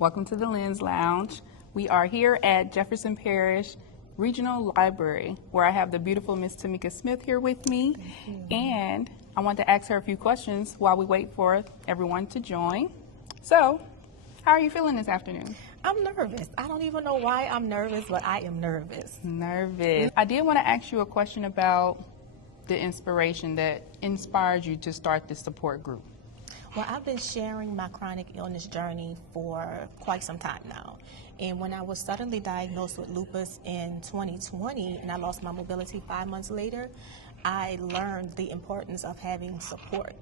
Welcome to the Lens Lounge. We are here at Jefferson Parish Regional Library, where I have the beautiful Miss Tamika Smith here with me. And I want to ask her a few questions while we wait for everyone to join. So, how are you feeling this afternoon? I'm nervous. I don't even know why I'm nervous, but I am nervous. Nervous. I did want to ask you a question about the inspiration that inspired you to start this support group. Well, I've been sharing my chronic illness journey for quite some time now. And when I was suddenly diagnosed with lupus in 2020 and I lost my mobility 5 months later, I learned the importance of having support.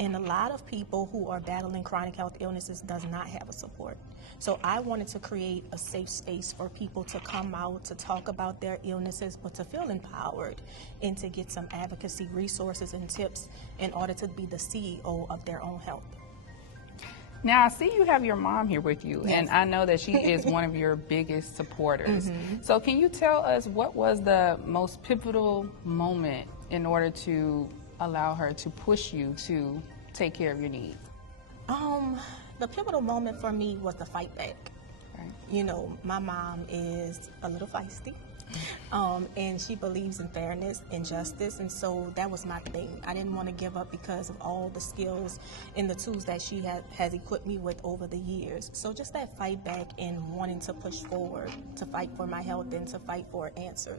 And a lot of people who are battling chronic health illnesses does not have a support. So I wanted to create a safe space for people to come out, to talk about their illnesses, but to feel empowered and to get some advocacy resources and tips in order to be the CEO of their own health. Now, I see you have your mom here with you, Yes. and I know that she is one of your biggest supporters. So can you tell us what was the most pivotal moment in order to allow her to push you to take care of your needs? The pivotal moment for me was the fight back. Right. You know, my mom is a little feisty, and she believes in fairness and justice, and so that was my thing. I didn't want to give up because of all the skills and the tools that she has equipped me with over the years. So just that fight back and wanting to push forward, to fight for my health and to fight for an answer.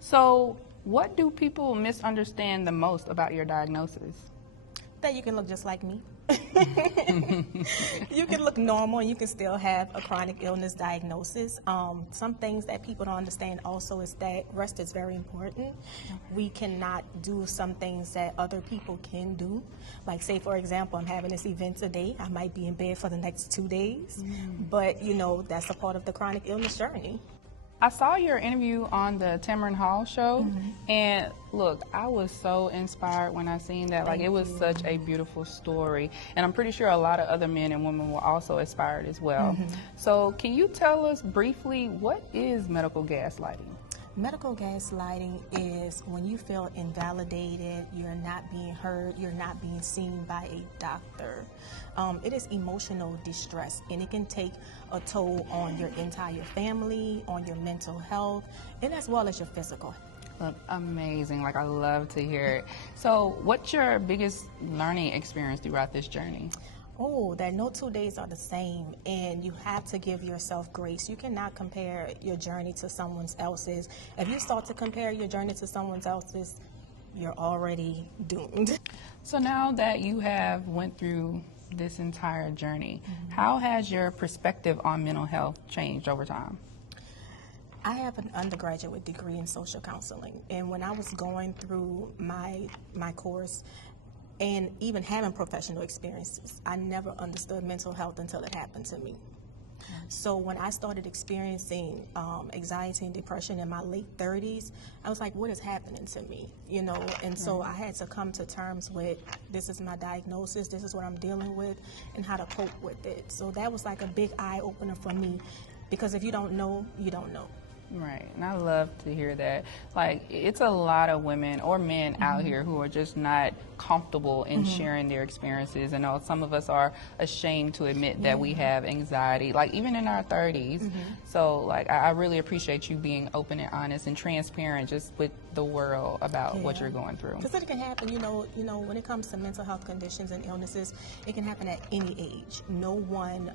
So what do people misunderstand the most about your diagnosis? That you can look just like me. You can look normal and you can still have a chronic illness diagnosis. Some things that people don't understand also is that rest is very important. We cannot do some things that other people can do. Like say, for example, I'm having this event today. I might be in bed for the next 2 days, but you know, that's a part of the chronic illness journey. I saw your interview on the Tamron Hall show, and look, I was so inspired when I seen that. Like, it was such a beautiful story, and I'm pretty sure a lot of other men and women were also inspired as well. So can you tell us briefly, what is medical gaslighting? Medical gaslighting is when you feel invalidated, you're not being heard, you're not being seen by a doctor. It is emotional distress, and it can take a toll on your entire family, on your mental health, and as well as your physical. Look, amazing. Like, I love to hear it. So what's your biggest learning experience throughout this journey? Oh, that no 2 days are the same, and you have to give yourself grace. You cannot compare your journey to someone else's. If you start to compare your journey to someone else's, you're already doomed. So now that you have went through this entire journey, how has your perspective on mental health changed over time? I have an undergraduate degree in social counseling, and when I was going through my course, and even having professional experiences, I never understood mental health until it happened to me. So when I started experiencing anxiety and depression in my late 30s, I was like, what is happening to me? You know, and so I had to come to terms with, this is my diagnosis, this is what I'm dealing with, and how to cope with it. So that was like a big eye opener for me, because if you don't know, you don't know. Right, and I love to hear that. Like, it's a lot of women or men out here who are just not comfortable in sharing their experiences. And some of us are ashamed to admit that we have anxiety, like even in our 30s. So, like, I really appreciate you being open and honest and transparent just with the world about what you're going through. Because it can happen, you know, when it comes to mental health conditions and illnesses, it can happen at any age. No one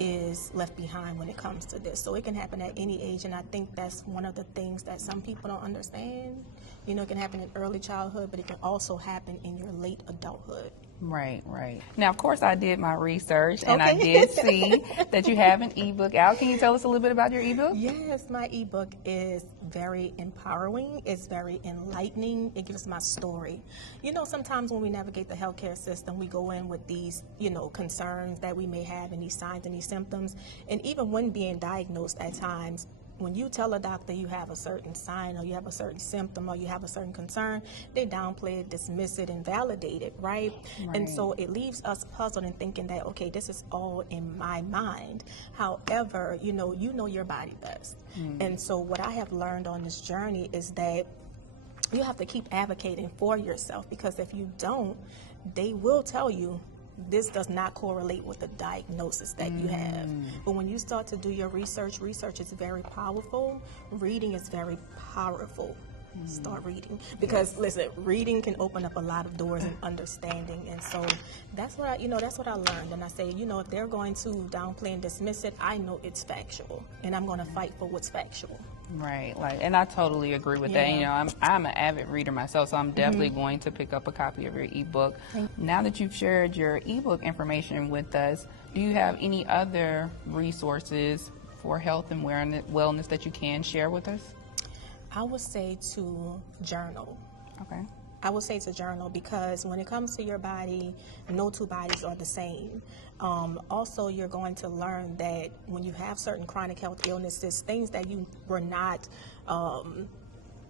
is left behind when it comes to this. So it can happen at any age, and I think that's one of the things that some people don't understand. You know, it can happen in early childhood, but it can also happen in your late adulthood. Right, right. Now, of course, I did my research, and I did see that you have an ebook out. Can you tell us a little bit about your ebook? Yes, my ebook is very empowering. It's very enlightening. It gives my story. You know, sometimes when we navigate the healthcare system, we go in with these, you know, concerns that we may have and these signs and these symptoms. And even when being diagnosed at times, when you tell a doctor you have a certain sign or you have a certain symptom or you have a certain concern, they downplay it, dismiss it, invalidate it, right? And so it leaves us puzzled and thinking that, okay, this is all in my mind. However, you know your body best. And so what I have learned on this journey is that you have to keep advocating for yourself, because if you don't, they will tell you this does not correlate with the diagnosis that you have. But when you start to do your research is very powerful. Reading is very powerful. Start reading, because listen, reading can open up a lot of doors and understanding. And so that's what I learned. And I say, if they're going to downplay and dismiss it, I know it's factual, and I'm going to fight for what's factual. Right, and I totally agree with that. I'm an avid reader myself, so I'm definitely going to pick up a copy of your ebook. Now that you've shared your ebook information with us, do you have any other resources for health and wellness that you can share with us? I would say to journal. Okay. I would say to journal, because when it comes to your body, no two bodies are the same. Also, you're going to learn that when you have certain chronic health illnesses, things that you were not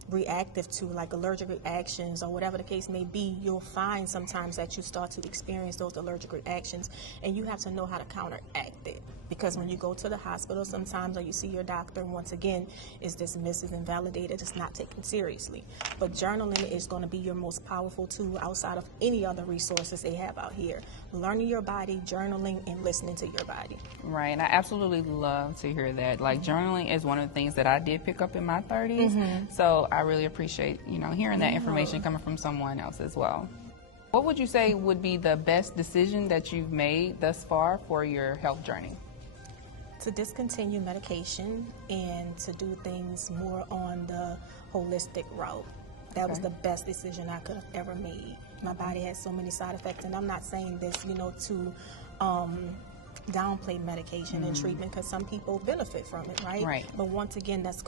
reactive to, like allergic reactions or whatever the case may be, you'll find sometimes that you start to experience those allergic reactions, and you have to know how to counteract it. Because when you go to the hospital sometimes, or you see your doctor, once again, it's dismissed, it's invalidated, it's not taken seriously. But journaling is going to be your most powerful tool outside of any other resources they have out here. Learning your body, journaling, and listening to your body. Right, and I absolutely love to hear that. Like, journaling is one of the things that I did pick up in my 30s. So I really appreciate, hearing that information coming from someone else as well. What would you say would be the best decision that you've made thus far for your health journey? To discontinue medication and to do things more on the holistic route. That was the best decision I could have ever made. My body has so many side effects, and I'm not saying this, to downplay medication and treatment, because some people benefit from it, right? But once again, it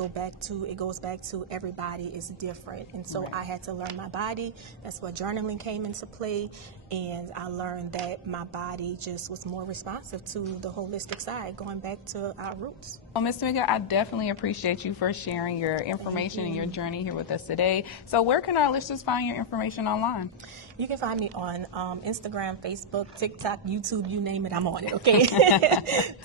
goes back to everybody is different. And so I had to learn my body. That's where journaling came into play. And I learned that my body just was more responsive to the holistic side, going back to our roots. Well, Ms. Tamika, I definitely appreciate you for sharing your information and your journey here with us today. So where can our listeners find your information online? You can find me on Instagram, Facebook, TikTok, YouTube, you name it, I'm on it, okay?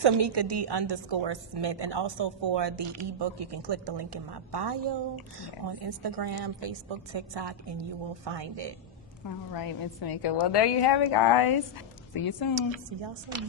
Tamika D_Smith. And also for the ebook, you can click the link in my bio on Instagram, Facebook, TikTok, and you will find it. All right, Ms. Tamika. Well, there you have it, guys. See you soon. See y'all soon.